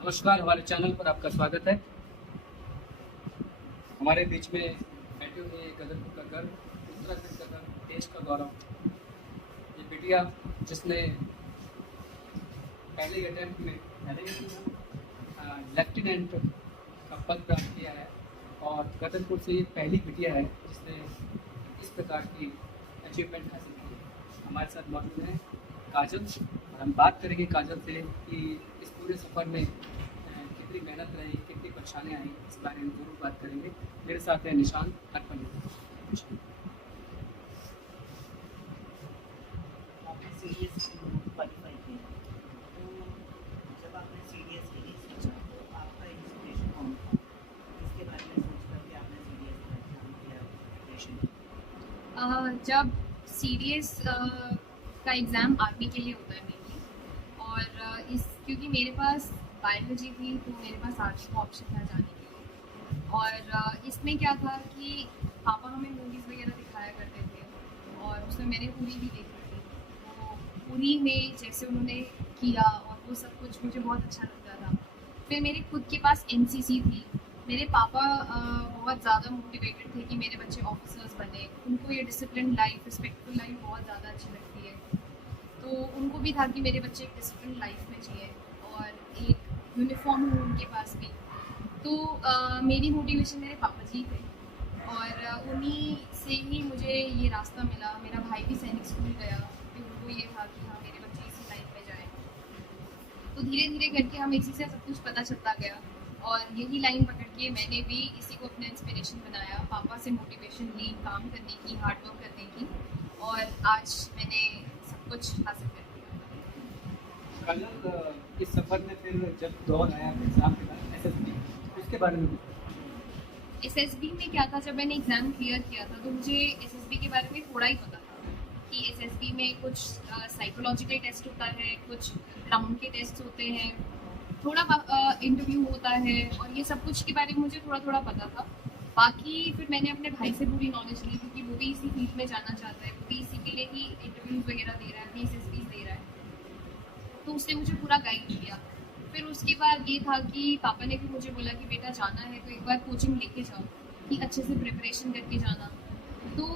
नमस्कार, हमारे चैनल पर आपका स्वागत है। हमारे बीच में बैठे हुए गदरपुर का गर्व, उत्तराखंड का गर्व, देश का गौरव, ये बिटिया जिसने पहले अटेम्प्ट में लेफ्टिनेंट का पद प्राप्त किया है और गदरपुर से ये पहली बिटिया है जिसने इस प्रकार की अचीवमेंट हासिल की है। हमारे साथ मौजूद हैं काजल और हम बात करेंगे काजल से कि इस पूरे सफ़र में कितनी मेहनत रही, कितनी परेशानियाँ आई, इस बारे में ज़रूर बात करेंगे। मेरे साथ है निशान अर्पण। आपने सीडीएस क्वालिफाई किया, तो जब आपने सीडीएस के लिए सोचा तो आपका इंस्पिरेशन कौन था? इसके बारे में सोच करके आपने सीडीएस का एग्ज़ाम दिया, प्रिपरेशन? जब सीडीएस का एग्ज़ाम आर्मी के लिए होता है मेनली, और इस क्योंकि मेरे पास बायोलॉजी थी तो मेरे पास आर्ट्स का ऑप्शन था जाने के लिए। और इसमें क्या था कि पापा हमें मूवीज़ वगैरह दिखाया करते थे और उसमें मैंने उरी भी देखी थी। तो उरी में जैसे उन्होंने किया और वो सब कुछ मुझे बहुत अच्छा लगता था। फिर मेरे खुद के पास एनसीसी थी। मेरे पापा बहुत ज़्यादा मोटिवेटेड थे कि मेरे बच्चे ऑफिसर्स बने। उनको ये डिसिप्लिन लाइफ, रिस्पेक्टफुल लाइफ बहुत ज़्यादा अच्छी लगती है, तो उनको भी था कि मेरे बच्चे एक डिसिप्लिन लाइफ में जिए और एक यूनिफॉर्म हो उनके पास भी। तो मेरी मोटिवेशन मेरे पापा जी थे और उन्हीं से ही मुझे ये रास्ता मिला। मेरा भाई भी सैनिक स्कूल गया, तो उनको ये था कि हाँ मेरे बच्चे इसी लाइन में जाएँ। तो धीरे धीरे करके हमें इसी से सब कुछ पता चलता गया और यही लाइन पकड़ के मैंने भी इसी को अपना इंस्पिरेशन बनाया। पापा से मोटिवेशन ली काम करने की, हार्ड वर्क करने की, और आज मैंने सब कुछ हासिल कर लिया। काजल, इस सफ़र में फिर जब दौर आया एग्ज़ाम के बाद एसएसबी, उसके बारे में एसएसबी में क्या था, जब मैंने एग्ज़ाम क्लियर किया था तो मुझे एसएसबी के बारे में थोड़ा ही पता था कि एसएसबी में कुछ साइकोलॉजिकल टेस्ट होता है, कुछ ग्राउंड के टेस्ट होते हैं, थोड़ा इंटरव्यू होता है, और ये सब कुछ के बारे में मुझे थोड़ा थोड़ा पता था। बाकी फिर मैंने अपने भाई से पूरी नॉलेज ली क्योंकि वो भी इसी फील्ड में जाना चाहता है, वो भी इसी के लिए ही इंटरव्यूज़ वगैरह दे रहा है, अपनी एसएसबीज दे रहा है, तो उसने मुझे पूरा गाइड किया। फिर उसके बाद ये था कि पापा ने भी मुझे बोला कि बेटा जाना है तो एक बार कोचिंग लेके जाओ, कि अच्छे से प्रिपरेशन करके जाना। तो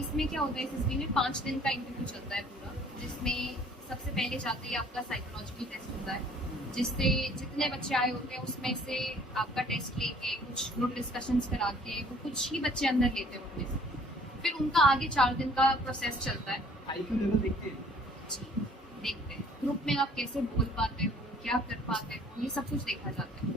इसमें क्या होता है, एसएसबी में 5 दिन का इंटरव्यू चलता है पूरा, जिसमें सबसे पहले जाते ही आपका साइकोलॉजिकल टेस्ट होता है, जिससे जितने बच्चे आए होते हैं उसमें से आपका टेस्ट लेके कुछ ग्रुप डिस्कशंस करा के वो कुछ ही बच्चे अंदर लेते हैं उनमें से। फिर उनका आगे 4 दिन का प्रोसेस चलता है। आईक्यू लेवल देखते हैं। जी, देखते हैं ग्रुप में आप कैसे बोल पाते हो, क्या कर पाते हो, ये सब कुछ देखा जाता है।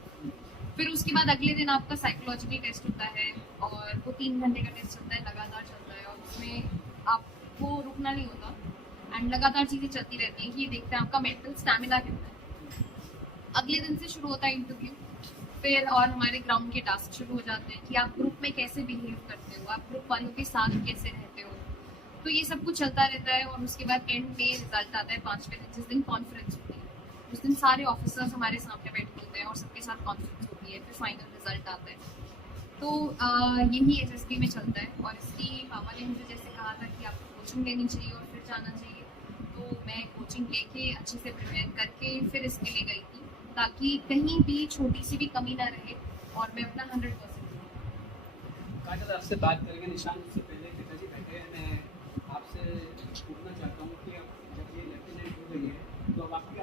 फिर उसके बाद अगले दिन आपका साइकोलॉजिकल टेस्ट होता है और वो 3 घंटे का टेस्ट चलता है, लगातार चलता है, और उसमें आपको रुकना नहीं होता एंड लगातार चीज़ें चलती रहती हैं कि ये देखते हैं आपका मेंटल स्टैमिना कितना है। अगले दिन से शुरू होता है इंटरव्यू। फिर और हमारे ग्राउंड के टास्क शुरू हो जाते हैं कि आप ग्रुप में कैसे बिहेव करते हो, आप ग्रुप वालों के साथ कैसे रहते हो, तो ये सब कुछ चलता रहता है। और उसके बाद एंड में रिजल्ट आता है 5वें दिन, जिस दिन कॉन्फ्रेंस होती है। उस दिन सारे ऑफिसर्स हमारे सामने बैठे होते हैं और सबके साथ कॉन्फ्रेंस होती है, फिर फाइनल रिजल्ट आता है। तो यही एसएसबी में चलता है। और इसकी पापा ने मुझे जैसे कहा था कि आपको कोचिंग लेनी चाहिए और फिर जाना चाहिए, तो मैं कोचिंग लेके अच्छे से प्रिपेयर करके फिर इसके लिए गई थी, ताकि कहीं भी छोटी सी भी कमी ना रहे और मैं अपना 100% दूँ। काजल, आपसे बात करेंगे। निशान, उससे पहले पिताजी बैठे हैं, मैं आपसे पूछना चाहता हूँ कि अब जब ये लेफ्टिनेंट हो गई है तो अब आपकी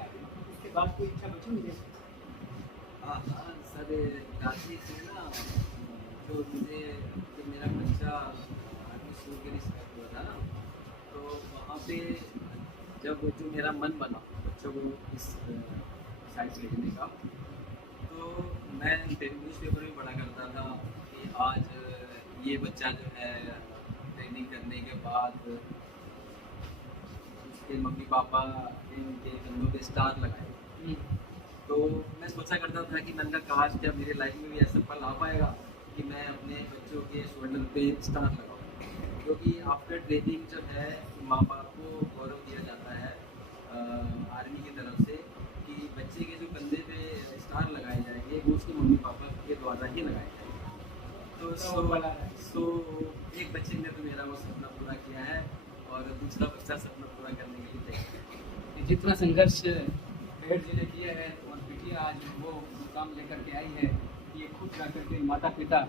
उसके बाद कोई इच्छा बची मुझे? हाँ हाँ सर, रांची से ना जो मुझे कि मेरा बच्चा आर्मी स्कूल के लिए सिलेक्ट हुआ था ना, तो वहाँ पे जब जो मेरा मन बना बच्चों को इस साइड से लेने का, तो मैं न्यूज़पेपर में पढ़ा करता था कि आज ये बच्चा जो है ट्रेनिंग करने के बाद उसके मम्मी पापा ने उनके कंधों पे स्टार लगाए। तो मैं सोचा करता था कि मैंने कहा काश जब मेरे लाइफ में भी ऐसा पल आ पाएगा कि मैं अपने बच्चों के शोल्डर पे स्टार लगाऊं, क्योंकि आफ्टर ट्रेनिंग जो है माँ बाप को गौरव दिया जाता है आर्मी की तरफ से कि बच्चे के जो कंधे पे स्टार लगाए जाएंगे वो उसके मम्मी पापा के द्वारा ही लगाए जाएंगे। तो सो एक बच्चे ने तो मेरा वो सपना पूरा किया है और दूसरा बच्चा सपना पूरा करने के लिए तैयार है। जितना संघर्ष भेड़ जी ने किया है और बिटिया आज वो मुकाम लेकर के आई है, ये खुद जा करके माता पिता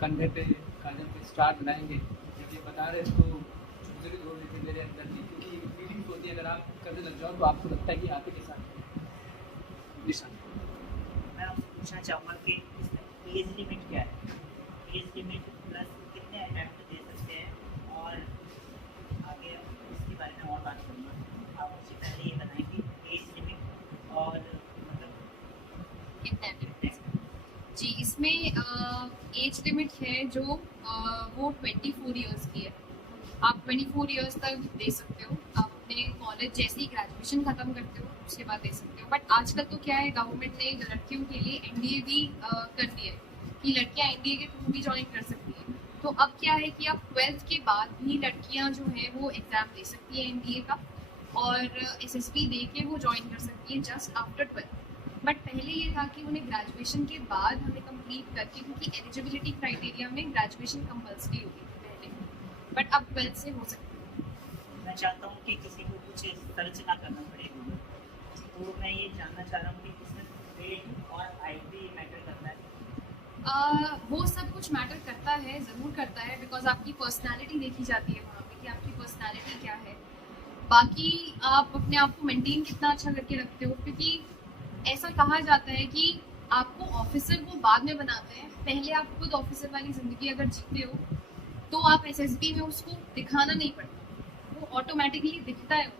कंधे पे काजल पे स्टार बनाएंगे। जब ये बता रहे तो चुभन हो रही थी मेरे अंदर की, क्योंकि फीलिंग्स होती है, अगर आप करने लग जाओ तो आपको लगता है कि आप ही के साथ निशान। मैं आपसे पूछना चाहूँगा कि इसमें एज लिमिट क्या है? एज लिमिट प्लस कितने अटेम्प्ट दे सकते हैं, और आगे इसके बारे में और बात करूँगा। आप मुझे पहले ये बताएं कि एज लिमिट और मतलब कितने अटेम्प्ट? जी, इसमें एज लिमिट है जो वो 24 इयर्स की है। आप 24 इयर्स तक दे सकते हो। आप अपने कॉलेज जैसे ही ग्रेजुएशन ख़त्म करते हो उसके बाद दे सकते हो। बट आजकल तो क्या है, गवर्नमेंट ने लड़कियों के लिए एनडीए भी कर दिया है कि लड़कियां एनडीए के थ्रू भी ज्वाइन कर सकती हैं। तो अब क्या है कि अब 12th के बाद भी लड़कियां जो है वो एग्ज़ाम दे सकती है एनडीए का, और एसएसबी दे के वो ज्वाइन कर सकती है जस्ट आफ्टर 12th। बट पहले ये था कि उन्हें ग्रेजुएशन के बाद हमें कंप्लीट करके, क्योंकि एलिजिबिलिटी क्राइटेरिया में ग्रेजुएशन कंपल्सरी होती थी पहले, बट अब 12th से हो सकती है। मैं चाहता हूँ कि किसी को कुछ सर्च ना करना पड़े गूगल, तो मैं ये जानना चाह रहा हूँ कि इसमें वेट और हाइट भी मैटर करता है। वो सब कुछ मैटर करता है, ज़रूर करता है, बिकॉज आपकी पर्सनालिटी देखी जाती है वहाँ पे कि आपकी पर्सनालिटी क्या है। बाकी आप अपने आप को मेंटेन कितना अच्छा करके रखते हो, क्योंकि ऐसा कहा जाता है कि आपको ऑफिसर वो बाद में बनाते हैं, पहले आप खुद ऑफिसर वाली ज़िंदगी अगर जीते हो तो आप एसएसबी में उसको दिखाना नहीं पड़ता, वो ऑटोमेटिकली दिखता है।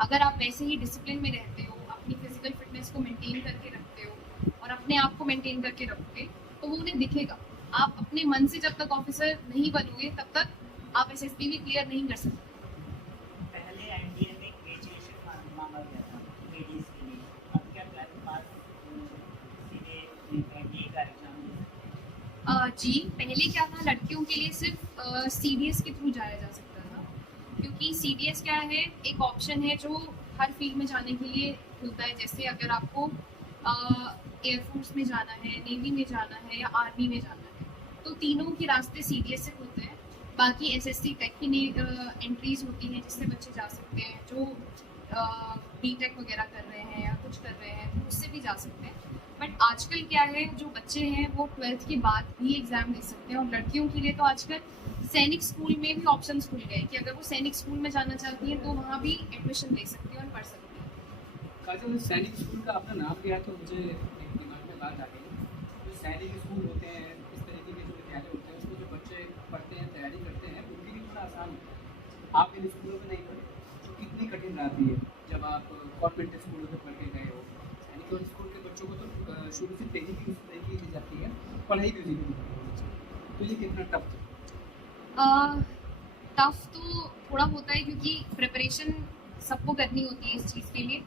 अगर आप वैसे ही डिसिप्लिन में रहते हो, अपनी फिजिकल फिटनेस को मेंटेन करके रखते हो और अपने आप को मेंटेन करके रखोगे तो वो उन्हें दिखेगा। आप अपने मन से जब तक ऑफिसर नहीं बनोगे तब तक आप एसएसबी भी क्लियर नहीं कर सकते। पहले एनडीए में ग्रेजुएशन मांगा गया था लेडीज के लिए, अब क्या 12th पास सीधे एनडीए का एग्जाम दे सकते हैं? जी, पहले क्या था, लड़कियों के लिए सिर्फ सीडीएस के थ्रू जाया जा सकता था, क्योंकि सीडीएस क्या है, एक ऑप्शन है जो हर फील्ड में जाने के लिए खुलता है। जैसे अगर आपको एयरफोर्स में जाना है, नेवी में जाना है या आर्मी में जाना है, तो तीनों के रास्ते सीडीएस से खुलते हैं। बाकी एसएससी टेक की एंट्रीज होती हैं जिससे बच्चे जा सकते हैं, जो बीटेक वगैरह कर रहे हैं या कुछ कर रहे हैं तो उससे भी जा सकते हैं। बट आजकल क्या है, जो बच्चे हैं वो 12th के बाद भी एग्ज़ाम दे सकते हैं, और लड़कियों के लिए तो आजकल सैनिक स्कूल में भी ऑप्शंस खुल गए कि अगर वो सैनिक स्कूल में जाना चाहती हैं तो वहाँ भी एडमिशन ले सकती हैं और पढ़ सकती हैं। काजल, सैनिक स्कूल का आपने नाम लिया तो मुझे एक दिमाग में बात आ गई। जो सैनिक स्कूल होते हैं, इस तरीके के जो विद्यालय होते हैं, उसमें जो बच्चे पढ़ते हैं, तैयारी करते हैं, उनके लिए थोड़ा आसान होता है। आप इन स्कूलों में नहीं पढ़े तो कितनी कठिन रहती है जब आप कॉन्वेंट स्कूलों में पढ़ के गए हो। सैनिक और स्कूल के बच्चों को तो शुरू से तेजी की तरीके दी जाती है, पढ़ाई भी उसी की होती है, तो ये कितना टफ था? टफ तो थोड़ा होता है, क्योंकि प्रिपरेशन सबको करनी होती है इस चीज़ के लिए।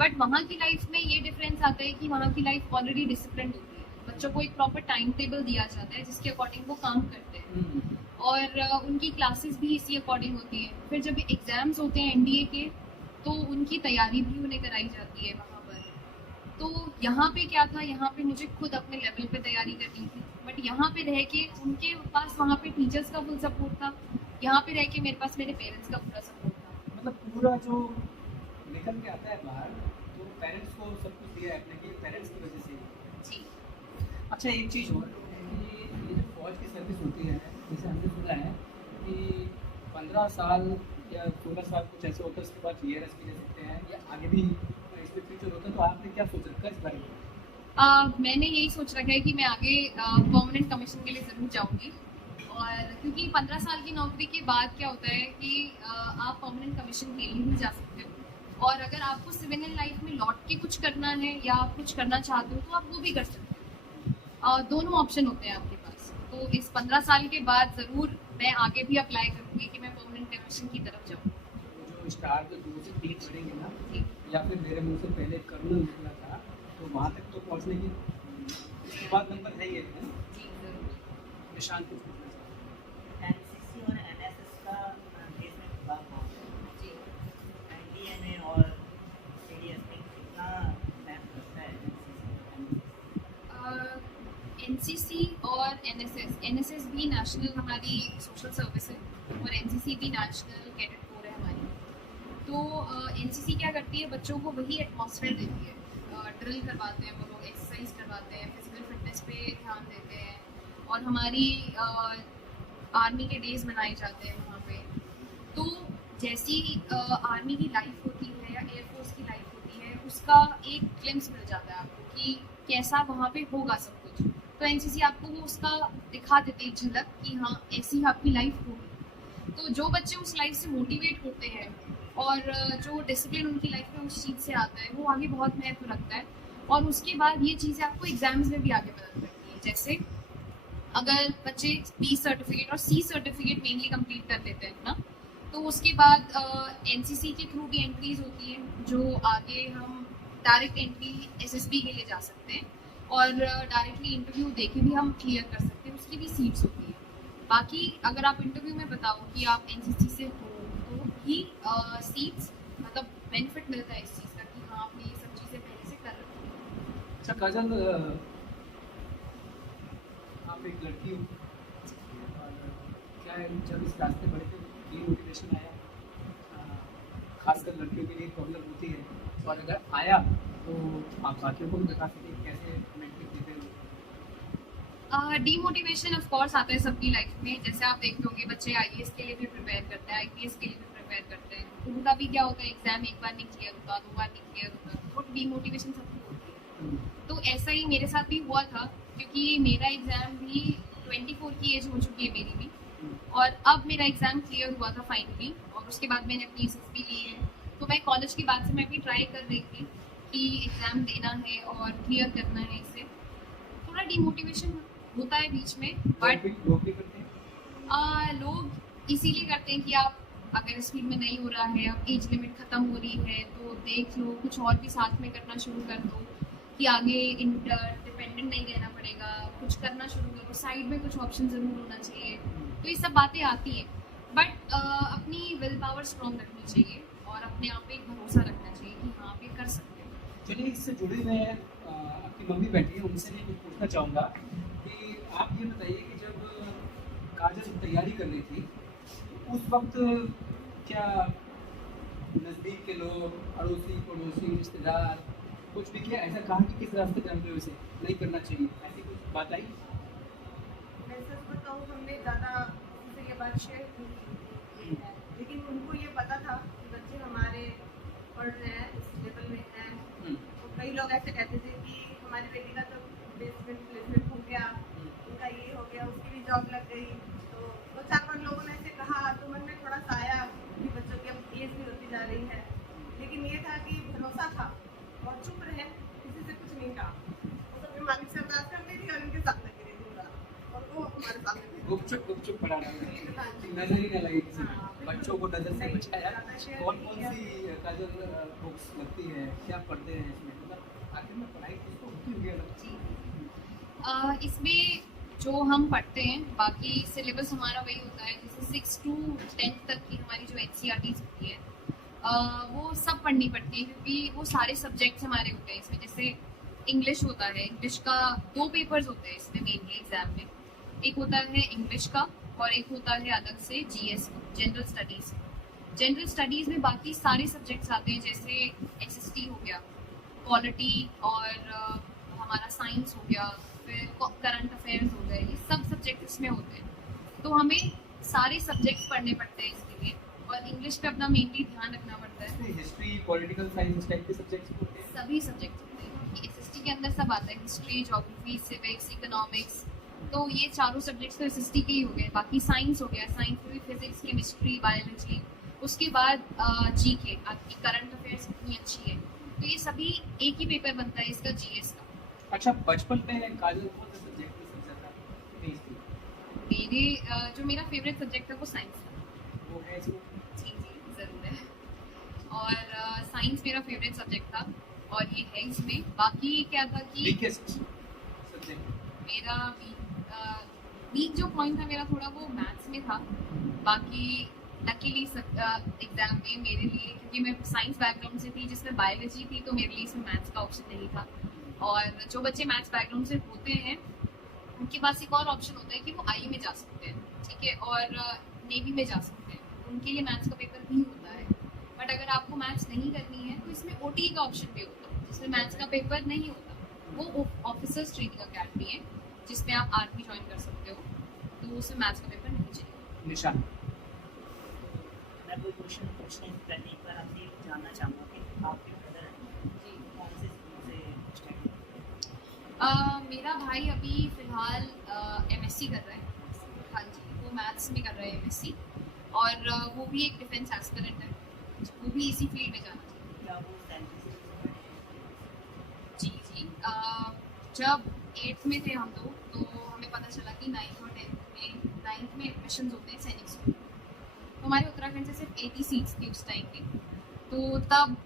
बट वहाँ की लाइफ में ये डिफरेंस आता है कि वहाँ की लाइफ ऑलरेडी डिसिप्लिन होती है, बच्चों को एक प्रॉपर टाइम टेबल दिया जाता है जिसके अकॉर्डिंग वो काम करते हैं, और उनकी क्लासेस भी इसी अकॉर्डिंग होती है। फिर जब एग्ज़ाम्स होते हैं एनडीए के तो उनकी तैयारी भी उन्हें कराई जाती है वहाँ पर। तो यहाँ पे क्या था, यहाँ पे मुझे खुद अपने लेवल पे तैयारी करनी थी, बट यहाँ पे रह के उनके पास वहाँ पे टीचर्स का फुल सपोर्ट था, यहाँ पे रह के मेरे पास मेरे पेरेंट्स का पूरा सपोर्ट था। मतलब पूरा जो निकल के आता है बाहर, तो पेरेंट्स को सब कुछ दिया है अपने की, पेरेंट्स की वजह से। जी। अच्छा, एक चीज़ और कि ये जो फौज की सर्विस होती है, जैसे हमने सुना है कि 15 साल या 16 साल कुछ ऐसे होता है, उसके बाद टीआरएस भी ले सकते हैं या आगे भी इसमें फ्यूचर होता है। तो आपने क्या सोच रखा है इस बारे में? मैंने यही सोच रखा है कि मैं आगे परमानेंट कमीशन के लिए ज़रूर जाऊँगी, और क्योंकि 15 साल की नौकरी के बाद क्या होता है कि आप परमानेंट कमीशन के लिए भी जा सकते हो, और अगर आपको सिविलियन लाइफ में लौट के कुछ करना है या आप कुछ करना चाहते हो तो आप वो भी कर सकते हो। दोनों ऑप्शन होते हैं आपके पास। तो इस 15 साल के बाद ज़रूर मैं आगे भी अप्लाई करूँगी कि मैं परमानेंट कमीशन की तरफ जाऊँ। जो स्टार जो 2 से 3 बढ़ेंगे ना, या फिर मेरे मुँह से पहले करोना निकला था, तो वहाँ तक तो पहुँचने की इसके बाद नंबर है ये है। जी ज़रूर। निशान कुछ पूछना चाहता हूँ। एनसीसी और एनएसएस का देश में विभाग बहुत है। जी। एनडीए में और सीडीएस में कितना मैप करता है एनसीसी और एनएसएस भी नेशनल हमारी सोशल सर्विस है, और एनसीसी भी नेशनल कैडेट कोर है हमारी। तो एनसीसी क्या करती है, बच्चों को वही एटमॉस्फेयर देती है, ड्रिल करवाते हैं वो लोग एक्सरसाइज करवाते हैं, फिजिकल फिटनेस पे ध्यान देते हैं, और हमारी आर्मी के डेज मनाए जाते हैं वहाँ पे। तो जैसी आर्मी की लाइफ होती है या एयरफोर्स की लाइफ होती है, उसका एक ग्लिम्स मिल जाता है आपको कि कैसा वहाँ पे होगा सब कुछ। तो एनसीसी आपको वो उसका दिखा देते हैं झलक कि हाँ ऐसी आपकी लाइफ होगी। तो जो बच्चे उस लाइफ से मोटिवेट होते हैं और जो डिसिप्लिन उनकी लाइफ में उस चीज़ से आता है, वो आगे बहुत महत्व रखता है। और उसके बाद ये चीज़ें आपको एग्जाम्स में भी आगे मदद करती है। जैसे अगर बच्चे बी सर्टिफिकेट और सी सर्टिफिकेट मेनली कंप्लीट कर लेते हैं ना, तो उसके बाद एनसीसी के थ्रू भी एंट्रीज होती हैं जो आगे हम डायरेक्ट एंट्री एसएसबी के लिए जा सकते हैं, और डायरेक्टली इंटरव्यू देके भी हम क्लियर कर सकते हैं, उसकी भी सीट्स होती है। बाकी अगर आप इंटरव्यू में बताओ कि आप एनसीसी से हो तो ही सीट्स मतलब बेनिफिट मिलता है इस चीज़ का कि हाँ आपने ये सब चीज़ें पहले से कर रखी हैं। अच्छा काजल, आप एक लड़की हो, और क्या है जब इस रास्ते बढ़े थे डीमोटिवेशन आया, खासकर लड़कियों के लिए प्रॉब्लम होती है, और अगर आया तो आप साथियों को भी बता सकें कैसे मेंटेन देते हो। डीमोटिवेशन ऑफ कोर्स आता है सबकी लाइफ में। जैसे आप देखते होंगे बच्चे आईएएस के लिए भी प्रिपेयर करते हैं, आईपीएस के लिए भी प्रिपेयर करते हैं, तो उनका भी क्या होता है, एग्जाम एक बार नहीं क्लियर होता, 2 बार नहीं क्लियर होता, तो डीमोटिवेशन सबको होती है। तो ऐसा ही मेरे साथ भी हुआ था, क्योंकि मेरा एग्ज़ाम भी 24 की एज हो चुकी है मेरी भी, और अब मेरा एग्ज़ाम क्लियर हुआ था फाइनली, और उसके बाद मैंने अपनी एसएसबी ली है। तो मैं कॉलेज के बाद से मैं भी ट्राई कर रही थी कि एग्ज़ाम देना है और क्लियर करना है इसे। थोड़ा डीमोटिवेशन होता है बीच में, बट लोग भी करते हैं। लोग इसीलिए करते हैं कि आप अगर इस फील्ड में नहीं हो रहा है, अब एज लिमिट ख़त्म हो रही है, तो देख लो कुछ और भी साथ में करना शुरू कर दो कि आगे इंटरडिपेंडेंट नहीं रहना पड़ेगा, कुछ करना शुरू करो, साइड में कुछ ऑप्शन ज़रूर होना चाहिए। तो ये सब बातें आती हैं, बट अपनी विल पावर स्ट्रॉन्ग रखनी चाहिए और अपने आप पे एक भरोसा रखना चाहिए कि हाँ आप ये कर सकते हैं। चलिए, इससे जुड़े हुए आपकी मम्मी बैठी है, उनसे भी कुछ पूछना चाहूँगा कि आप ये बताइए कि जब काजल तैयारी कर रही थी उस वक्त क्या नज़दीक के लोग, अड़ोसी पड़ोसी रिश्तेदार कुछ भी क्या ऐसा कहा कि किस रास्ते जान रहे हो इसे नहीं करना चाहिए, ऐसी कुछ बात आई? मैं सच बताऊँ, हमने ज़्यादा किसी से ये बात शेयर की नहीं है, लेकिन उनको ये पता था कि बच्चे हमारे पढ़ रहे हैं, इस लेवल में हैं। तो कई लोग ऐसे कहते थे कि हमारी बेटी का तो प्लेसमेंट हो गया, उनका ये हो गया, उसकी भी जॉब लग गई। तो 2-4 लोगों ने ऐसे कहा, तो मन में थोड़ा सा आया कि बच्चों की अब एज भी होती जा रही है, लेकिन ये था कि भरोसा था और चुप रहे, किसी से कुछ नहीं कहा। वो सब मालिक से अरदास कर रही थी और उनके साथ लगी रही थी, और वो हमारे सामने थे। गुपचुप पढ़ा रहा है, नजर ही न लगे किसी को, बच्चों को नजर से बचाया। कौन कौन सी काजल बुक्स लगती है, क्या पढ़ते हैं इसमें, मतलब आखिर में पढ़ाई किसको होती होगी अलग? इसमें जो हम पढ़ते हैं, बाकी सिलेबस हमारा वही होता है, जैसे 6 to 10 तक की हमारी जो NCERTs होती है, वो सब पढ़नी पड़ती है, क्योंकि वो सारे सब्जेक्ट्स हमारे होते हैं इसमें। जैसे इंग्लिश होता है, इंग्लिश का 2 पेपर्स होते हैं इसमें मेनली एग्जाम में, एक होता है इंग्लिश का और एक होता है अलग से GS general studies. General studies में बाकी सारे सब्जेक्ट्स आते हैं, जैसे SST हो गया, पॉलिटी, और हमारा साइंस हो गया, फिर करंट अफेयर्स हो गए, ये सब सब्जेक्ट इसमें होते हैं। तो हमें सारे सब्जेक्ट्स पढ़ने पड़ते हैं इसके लिए, और इंग्लिश पे अपना मेनली ध्यान रखना पड़ता है। हिस्ट्री, पॉलिटिकल साइंस इस टाइप के सब्जेक्ट्स होते हैं? सभी सब्जेक्ट्स होते हैं, SST के अंदर सब आता है, हिस्ट्री, ज्योग्राफी, सिविक्स, इकोनॉमिक्स, तो ये चारों सब्जेक्ट्स तो SST के ही हो गए। बाकी साइंस हो गया, साइंस में भी फिजिक्स, केमिस्ट्री, बायोलॉजी, उसके बाद GK, आपकी करंट अफेयर्स कितनी अच्छी है, तो ये सभी एक ही पेपर बनता है इसका GS का। अच्छा, बचपन में काजल कौन सा सब्जेक्ट में सबसे ज़्यादा तेज थी? मेरे जो मेरा फेवरेट सब्जेक्ट था वो साइंस था। वो है इसमें? जी ज़रूर है, और साइंस मेरा फेवरेट सब्जेक्ट था, और ये है इसमें। बाकी क्या था कि वीकेस्ट सब्जेक्ट? मेरा वीक जो पॉइंट था मेरा थोड़ा वो मैथ्स में था। बाकी लकीली एग्ज़ाम में मेरे लिए, क्योंकि मैं साइंस बैकग्राउंड से थी जिसमें बायोलॉजी थी, तो मेरे लिए इसमें मैथ्स का ऑप्शन नहीं था। और जो बच्चे मैथ्स बैकग्राउंड से होते हैं उनके पास एक और ऑप्शन होता है कि वो IU में जा सकते हैं, ठीक है, और नेवी में जा सकते हैं, उनके लिए मैथ्स का पेपर भी होता है। बट अगर आपको मैथ्स नहीं करनी है तो इसमें OTE का ऑप्शन भी होता है, जिसमें मैथ्स का पेपर नहीं होता। वो ऑफिसर्स ट्रेनिंग अकेडमी है जिसमें आप आर्मी ज्वाइन कर सकते हो, तो उसमें मैथ्स का पेपर नहीं चाहिए। निशान। मैं कोई क्वेश्चन पूछने से पहले एक बार आपसे ये जानना चाहूँगा कि आपके ब्रदर जी। कौन से स्कूल से स्टडी करते हैं? मेरा भाई अभी फ़िलहाल एमएससी कर रहा है। हाँ जी, वो मैथ्स में कर रहा है एमएससी, और वो भी एक डिफेंस एस्पिरेंट है, वो भी इसी फील्ड में जाना चाहता क्या वो सैलरी से है। जी जी। जब 8th में थे हम लोग, तो हमें पता चला कि 9th में एडमिशन होते हैं सैनिक स्कूल। तो हमारे उत्तराखंड से सिर्फ 80 सीट्स थी उस टाइम पे, तो तब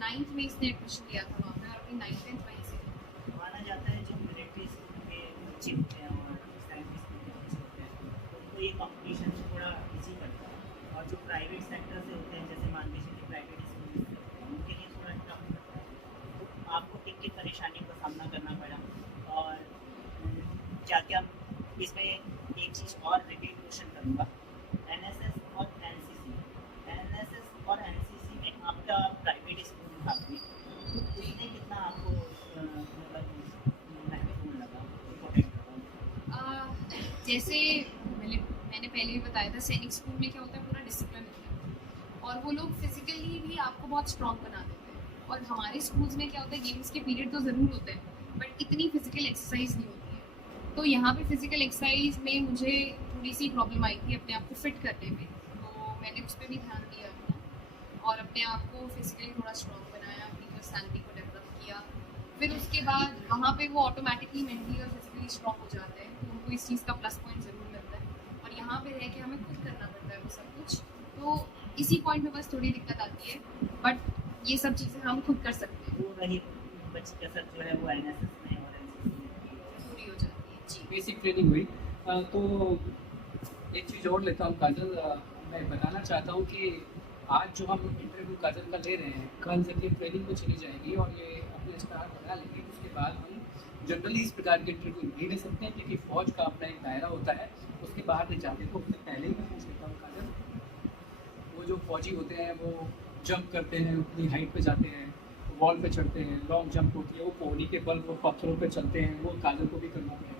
9th में इसने एडमिशन लिया था वहाँ पे, और अपनी 9th 10th वहीं से। माना जाता है जो मिलिट्री स्कूल के बच्चे होते हैं और सैनिक स्कूल के बच्चे होते हैं उनको ये कंपटीशन थोड़ा इजी पड़ता है, और जो प्राइवेट सेक्टर से होते हैं जैसे मान लीजिए कि प्राइवेट स्कूल उनके लिए थोड़ा टफ पड़ता है। तो आपको किन किन परेशानियों का सामना करना पड़ा, और क्या क्या इसमें एक चीज़ और रिपीट क्वेश्चन करूँगा, एनएसएस और एनसीसी, एनएसएस और एनसीसी में आपका प्राइवेट स्कूल था कोई, तो उसने कितना आपको मतलब महत्वपूर्ण लगा, इम्पोर्टेंट लगा? जैसे मैंने पहले भी बताया था, सैनिक स्कूल में क्या होता है, पूरा डिसिप्लिन होता है, और वो लोग फिजिकली भी आपको बहुत स्ट्रॉन्ग बना देते हैं। और हमारे स्कूल्स में क्या होता है, गेम्स के पीरियड तो ज़रूर होते हैं, बट इतनी फिजिकल एक्सरसाइज नहीं होती है। तो यहाँ पे फिजिकल एक्सरसाइज में मुझे थोड़ी सी प्रॉब्लम आई थी अपने आप को फिट करने में, तो मैंने उस पर भी ध्यान दिया अपना, और अपने आप को फिजिकली थोड़ा स्ट्रॉन्ग बनाया, अपनी पर्सनैलिटी को डेवलप किया। फिर उसके बाद वहाँ पे वो ऑटोमेटिकली मेंटली और फिजिकली स्ट्रॉन्ग हो जाते हैं, तो उनको इस चीज़ का प्लस पॉइंट ज़रूर मिलता है। और यहाँ पे रह के हमें खुद करना पड़ता है वो सब कुछ, तो इसी पॉइंट में बस थोड़ी दिक्कत आती है, बट ये सब चीज़ें हम खुद कर सकते हैं, वो रही बच्ची कसर जो है वो एनएसएस में और एनसीसी में पूरी हो जाती है। जी। बेसिक ट्रेनिंग हुई। तो एक चीज़ और लेता हूँ काजल, मैं बताना चाहता हूँ कि आज जो हम इंटरव्यू काजल का ले रहे हैं, कल जब ये ट्रेनिंग में चली जाएगी और ये अपने स्टार बना लेंगे, उसके बाद हम जनरली इस प्रकार के इंटरव्यू नहीं ले सकते हैं, क्योंकि फौज का अपना एक दायरा होता है, उसके बाहर नहीं जाते। तो उससे पहले ही मैं पूछ लेता हूँ काजल, वो जो फौजी होते हैं वो जंप करते हैं, अपनी हाइट पे जाते हैं, वॉल पे चढ़ते हैं, लॉन्ग जंप होती है, वो पौड़ी के बल वो पत्थरों पे चलते हैं, वो काजल को भी करना पड़ेगा,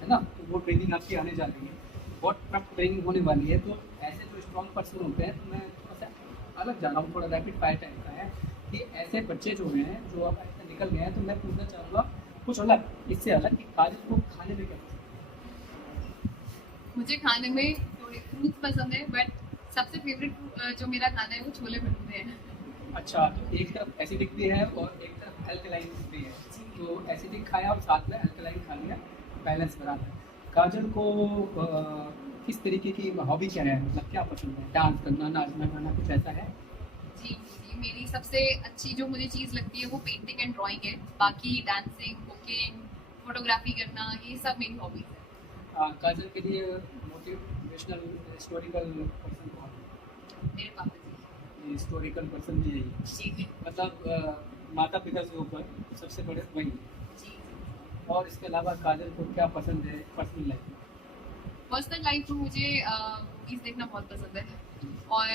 है ना। तो वो ट्रेनिंग आपकी आने जा रही है, बहुत टफ ट्रेनिंग होने वाली है। तो ऐसे जो स्ट्रॉन्ग पर्सन होते हैं, तो मैं थोड़ा सा अलग जा रहा हूँ, थोड़ा रैपिड फायर टाइप का है कि ऐसे बच्चे जो हैं जो अब ऐसे निकल गए हैं, तो मैं पूछना चाहूँगा कुछ अलग, इससे अलग कि काजल को खाने में क्या पसंद मुझे खाने में थोड़े फ्रूट्स पसंद है, बट सबसे फेवरेट जो मेरा खाना है वो छोले भटूरे हैं। है? अच्छा, तो एक तरफ एसिडिक भी है और एक तरफ अल्कलाइन भी है, तो एसिडिक खाया और साथ में अल्कलाइन खा लिया, बैलेंस बराबर। काजल को किस तरीके की हॉबी क्या है, मतलब क्या पसंद है, डांस करना, नाचना गाना, कुछ ऐसा है? जी जी, मेरी सबसे अच्छी जो मुझे चीज़ लगती है वो पेंटिंग एंड ड्राइंग है, बाकी डांसिंग, कुकिंग, फोटोग्राफी करना, ये सब मेरी हॉबीज़ है। काजल के लिए मोटिवेशनल हिस्टोरिकल पर्सन कौन है? मेरे पापा जी। हिस्टोरिकल पर्सन भी यही, जी मतलब माता पिता से ऊपर सबसे बड़े वही। जी। और इसके अलावा काजल को क्या पसंद है पर्सनल लाइफ में? पर्सनल लाइफ में मुझे मूवीज़ देखना बहुत पसंद है, और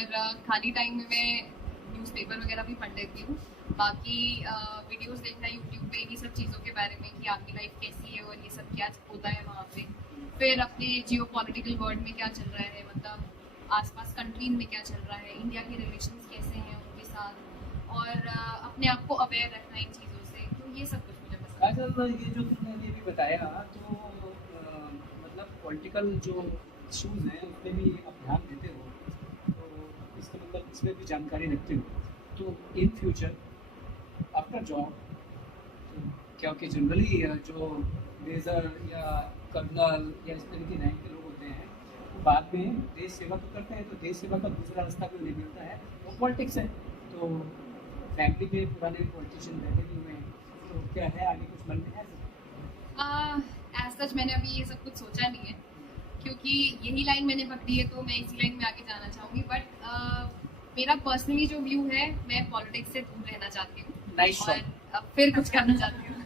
खाली टाइम में मैं न्यूज़पेपर वगैरह भी पढ़ लेती हूँ। बाकी वीडियोस देखना यूट्यूब पे इन्हीं सब चीज़ों के बारे में कि आपकी लाइफ कैसी है और ये सब क्या होता है वहाँ पे। फिर अपने जियो पॉलिटिकल वर्ल्ड में क्या चल रहा है, मतलब आसपास कंट्रीज में क्या चल रहा है, इंडिया के रिलेशंस कैसे हैं उनके साथ, और अपने आप को अवेयर रखना इन चीज़ों से, तो ये सब कुछ मुझे पसंद है। काजल, ये जो तुमने अभी भी बताया, तो मतलब पॉलिटिकल जो इशूज़ हैं उस पर भी आप ध्यान देते हो, तो इसका मतलब इसमें भी जानकारी रखते हो, तो इन फ्यूचर आफ्टर जॉब, तो क्योंकि जनरली जो मेजर या कर्नल या इस तरह की रैंक के लोग होते हैं, वो बाद में देश सेवा तो करते हैं, तो देश सेवा का दूसरा रास्ता भी उन्हें मिलता है, वो पॉलिटिक्स है। तो फैमिली में पुराने पॉलिटिशियन रहते भी हुए हैं, तो क्या है आगे कुछ मन में है? एज सच मैंने अभी ये सब कुछ सोचा नहीं है, क्योंकि यही लाइन मैंने पकड़ी है तो मैं इसी लाइन में आगे जाना चाहूँगी, बट मेरा पर्सनली जो व्यू है, मैं पॉलिटिक्स से दूर रहना चाहती हूँ Nice और shot. फिर कुछ करना चाहती हूँ।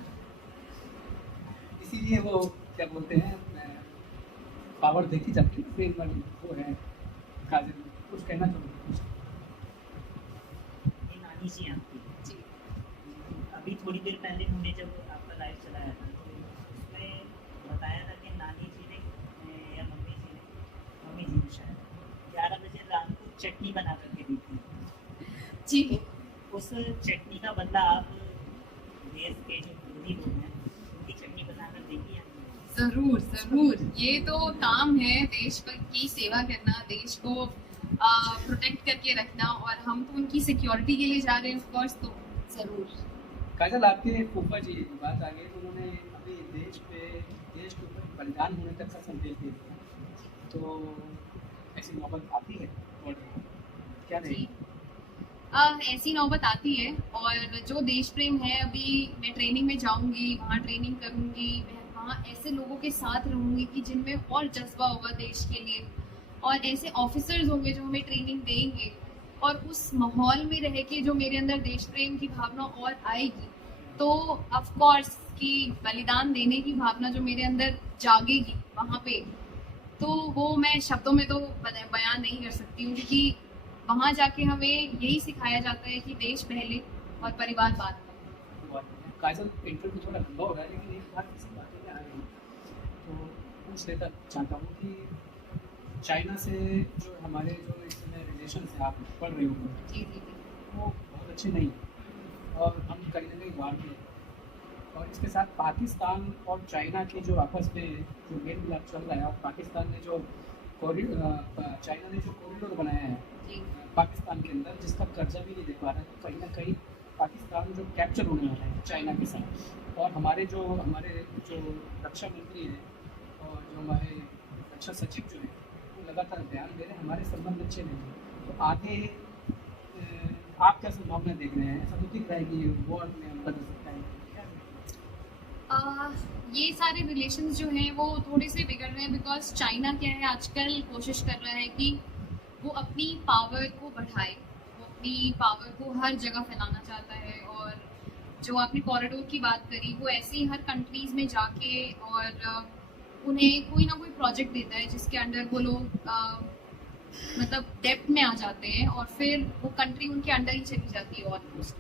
इसीलिए वो क्या बोलते हैं, पावर देखी जाती है, फिर वो है काजल, कुछ कहना चाहूँगी? ये नानी जी आपकी जी। अभी थोड़ी देर पहले हमने जब आपका चटनी बना करके दी थी, जी उस चटनी का बदला आप देश के जो हिंदी लोग हैं उनकी चटनी बनाकर देंगे या नहीं? जरूर जरूर, ये तो काम है देश की सेवा करना, देश को प्रोटेक्ट करके रखना, और हम तो उनकी सिक्योरिटी के लिए जा रहे हैं ऑफ कोर्स, तो जरूर। काजल, आपके फूफा जी की बात आ गई तो उन्होंने अभी देश के ऊपर बलिदान होने तक का संदेश दे दिया, तो ऐसी नौबत आती है और क्या जी नहीं? ऐसी नौबत आती है, और जो देश प्रेम है, अभी मैं ट्रेनिंग में जाऊंगी, वहाँ ट्रेनिंग करूंगी, मैं वहाँ ऐसे लोगों के साथ रहूंगी कि जिनमें और जज्बा होगा देश के लिए, और ऐसे ऑफिसर्स होंगे जो हमें ट्रेनिंग देंगे, और उस माहौल में रह के जो मेरे अंदर देश प्रेम की भावना और आएगी, तो ऑफ कोर्स कि बलिदान देने की भावना जो मेरे अंदर जागेगी वहाँ पे, तो वो मैं शब्दों में तो बयान नहीं कर सकती हूँ, क्योंकि वहाँ जाके हमें यही सिखाया जाता है कि देश पहले और परिवार बाद में। काजल, इंटरव्यू थोड़ा लंबा हो रहा है, लेकिन एक बात किसी बात में आ गई तो पूछ लेता चाहता हूँ कि चाइना से जो हमारे जो इस समय रिलेशन है, आप पढ़ रहे हो, जी जी जी। वो बहुत अच्छे नहीं हैं और हम कहीं ना कहीं वार में हैं। और इसके साथ पाकिस्तान और चाइना के जो आपस में जो मेल मिलाप चल रहा है, और पाकिस्तान ने जो चाइना ने जो कॉरिडोर बनाया है जी पाकिस्तान के अंदर, जिसका कर्जा भी नहीं दे पा रहा है, तो कहीं ना कहीं पाकिस्तान जो कैप्चर होने वाला है चाइना के साथ। और हमारे जो रक्षा मंत्री हैं और जो हमारे रक्षा सचिव जो हैं, वो लगातार बयान दे रहे हैं हमारे संबंध अच्छे नहीं हैं। तो आगे आप क्या संभावना देख रहे हैं? ऐसा तो दिख रहा है कि वॉर में हम बदल सकता है, क्या देखते हैं? ये सारे रिलेशंस जो हैं वो थोड़े से बिगड़ रहे हैं, बिकॉज चाइना क्या है, आजकल कोशिश कर रहा है कि वो अपनी पावर को बढ़ाए, वो अपनी पावर को हर जगह फैलाना चाहता है। और जो आपने कॉरिडोर की बात करी, वो ऐसे ही हर कंट्रीज़ में जाके और उन्हें कोई ना कोई प्रोजेक्ट देता है जिसके अंडर वो लोग मतलब डेप्थ में आ जाते हैं, और फिर वो कंट्री उनके अंडर ही चली जाती है ऑलमोस्ट।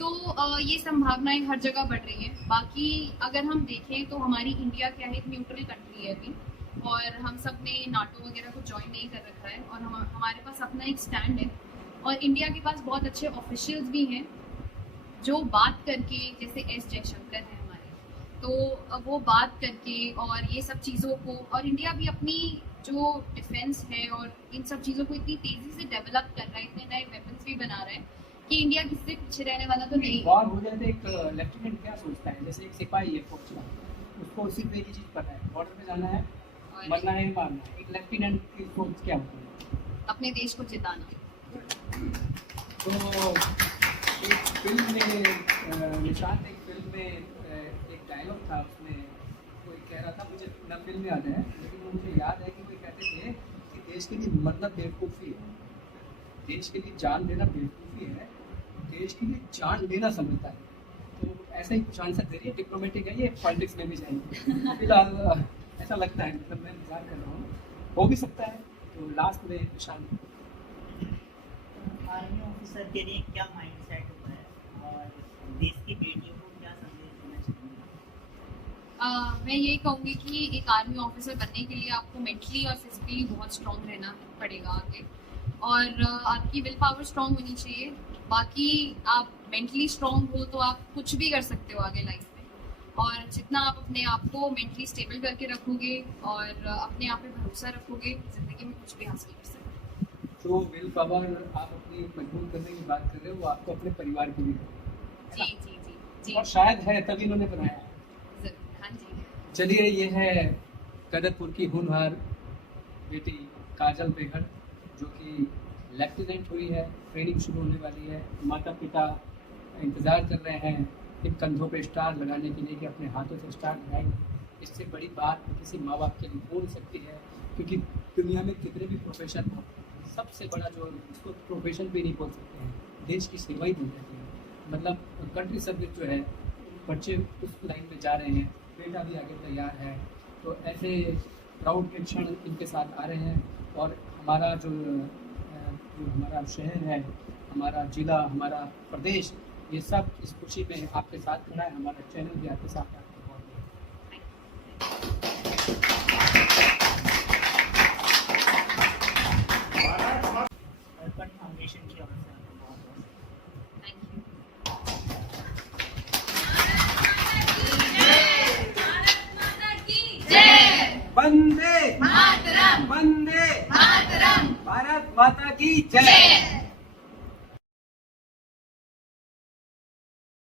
तो ये संभावनाएं हर जगह बढ़ रही हैं। बाकी अगर हम देखें तो हमारी इंडिया क्या है, एक न्यूट्रल कंट्री है अभी, और हम सब ने नाटो वगैरह को ज्वाइन नहीं कर रखा है, और हमारे पास अपना एक स्टैंड है। और इंडिया के पास बहुत अच्छे ऑफिशियल्स भी हैं जो बात करके, जैसे एस जयशंकर हैं हमारे, तो वो बात करके और ये सब चीज़ों को, और इंडिया भी अपनी जो डिफेंस है और इन सब चीज़ों को इतनी तेज़ी से डेवलप कर रहा है, इतने नए वेपन्स भी बना रहा है कि इंडिया किसी से पीछे रहने वाला तो नहीं है। वॉर हो जाए तो एक लेफ्टिनेंट क्या सोचता है, जैसे एक सिपाही है फौज का, उसको सिर्फ एक ही चीज़ पता है, बॉर्डर पे जाना है, और मरना है, मारना है। एक लेफ्टिनेंट की सोच क्या होती है? अपने देश को जिताना। तो एक फिल्म में निशांत, एक फिल्म में एक डायलॉग था, उसमें कोई कह रहा था, मुझे ना फिल्म में याद है, लेकिन वो मुझे याद है कि कोई कहते थे कि देश के लिए मरना बेवकूफ़ी है, देश के लिए जान देना बेवकूफ़ी है, देश के लिए जान देना समझता है। तो ऐसा ही कुछ आंसर दे रही है, डिप्लोमेटिक है ये, पॉलिटिक्स में भी जाएंगे फिलहाल ऐसा लगता है, मतलब मैं इंतजार कर रहा हूँ, हो भी सकता है। तो लास्ट में निशान, आर्मी ऑफिसर के लिए क्या माइंडसेट होता है और देश की बेटियों को क्या संदेश देना चाहिए? मैं ये कहूँगी कि एक आर्मी ऑफिसर बनने के लिए आपको मेंटली और फिजिकली बहुत स्ट्रॉन्ग रहना पड़ेगा आगे, और आपकी विल पावर स्ट्रॉन्ग होनी चाहिए। बाकी आप मेंटली स्ट्रॉन्ग हो तो आप कुछ भी कर सकते हो आगे लाइफ में, और जितना आप अपने आप को मेंटली स्टेबल करके रखोगे और अपने आप पे भरोसा रखोगे, ज़िंदगी में कुछ भी हासिल कर सकते हो। जो विल पावर आप अपनी मजबूत करने की बात कर रहे हो, वो आपको अपने परिवार की भी है जी जी जी जी, और शायद है तभी इन्होंने बनाया है। ज़रूर, हाँ जी। चलिए, ये है कदरपुर की होनहार बेटी काजल बेगम, जो कि लेफ्टिनेंट हुई है, ट्रेनिंग शुरू होने वाली है। माता पिता इंतज़ार कर रहे हैं कि कंधों पे स्टार लगाने के लिए, कि अपने हाथों से स्टार लगाएंगे। इससे बड़ी बात किसी माँ बाप के लिए हो नहीं सकती है, क्योंकि दुनिया में कितने भी प्रोफेशन हो, सबसे बड़ा जो इसको प्रोफेशन भी नहीं बोल सकते हैं, देश की सेवा ही बोल सकते हैं। मतलब कंट्री सर्विस जो है, बच्चे उस लाइन में जा रहे हैं, बेटा भी आगे तैयार है। तो ऐसे प्राउड के क्षण इनके साथ आ रहे हैं, और हमारा जो हमारा शहर है, हमारा ज़िला, हमारा प्रदेश, ये सब इस खुशी में आपके साथ खड़ा है। हमारा चैनल भी आपके साथ है। माता की जय।